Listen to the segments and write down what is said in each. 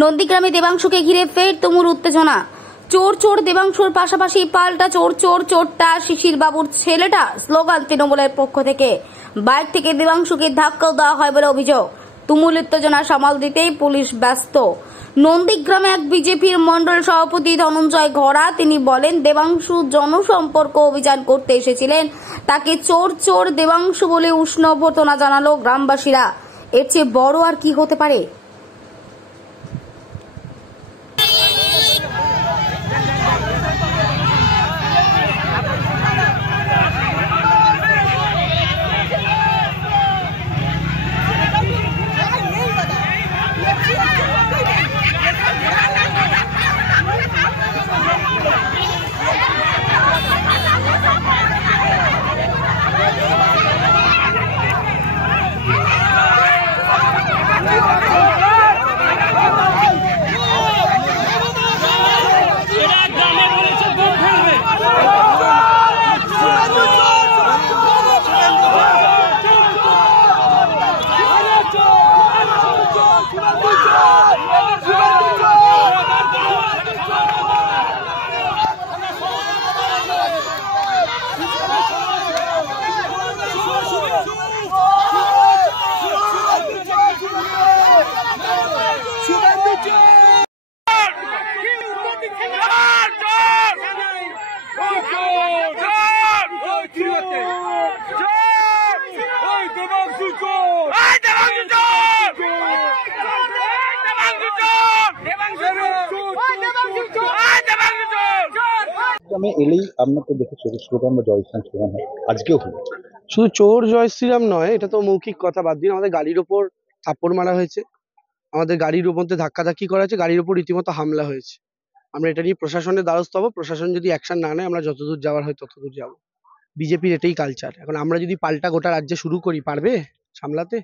নন্দীগ্রামে দেবাংশুকে ঘিরে ফের তুমুল উত্তেজনা। চোর চোর দেবাংশুর পাশাপাশি পাল্টা চোর চোর চোরটা শিশির বাবুর ছেলেটা স্লোগান তৃণমূলের পক্ষ থেকে। বাইক থেকে দেবাংশুকে ধাক্কা দেওয়া হয় বলে অভিযোগ। তুমুল উত্তেজনা সামাল দিতেই পুলিশ ব্যস্ত। নন্দীগ্রামে এক বিজেপির মন্ডল সভাপতি ধনঞ্জয় ঘরা তিনি বলেন, দেবাংশু জনসম্পর্ক অভিযান করতে এসেছিলেন, তাকে চোর চোর দেবাংশু বলে উষ্ণ অভ্যর্থনা জানালো গ্রামবাসীরা। এর চেয়ে বড় আর কি হতে পারে? আমি এলেই আপনাকে দেখে স্লোগান বা জয় শ্রীরাম স্লোগান হয়, আজকেও হলো। শুধু চোর জয় শ্রীরাম নয়, এটা তো মৌখিক কথা। বাদ দিন, আমাদের গাড়ির ওপর থাপ্পড় মারা হয়েছে, আমাদের গাড়ির মধ্যে ধাক্কাধাক্কি করা হয়েছে, গাড়ির ওপর রীতিমতো হামলা হয়েছে। আমরা এটা নিয়ে প্রশাসনের দ্বারস্থ হবো। প্রশাসন যদি অ্যাকশন না নেয়, আমরা যতদূর যাওয়ার হয় ততদূর যাবো। বিজেপির এটাই কালচার। এখন আমরা যদি পাল্টা গোটা রাজ্যে শুরু করি, পারবে সামলাতে?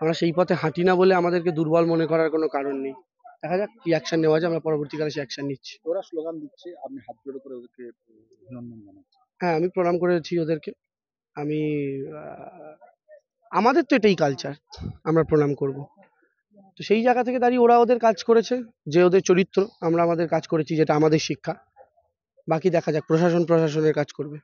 আমরা সেই পথে হাঁটি না বলে আমাদেরকে দুর্বল মনে করার কোনো কারণ নেই। দেখা যাক কি অ্যাকশন নেওয়া যায়, আমরা পরবর্তীকালে সেই অ্যাকশন নিচ্ছি। ওরা স্লোগান দিচ্ছে, আপনি হাত জোড়ো করে ওদেরকে অভিনন্দন জানাচ্ছেন। হ্যাঁ, আমি প্রণাম করেছি ওদেরকে। আমি আমাদের তো এটাই কালচার, আমরা প্রণাম করব। তো সেই জায়গা থেকে দাঁড়িয়ে ওরা ওদের কাজ করেছে, যে ওদের চরিত্র, আমরা আমাদের কাজ করেছি, যেটা আমাদের শিক্ষা। বাকি দেখা যাক, প্রশাসনের কাজ করবে।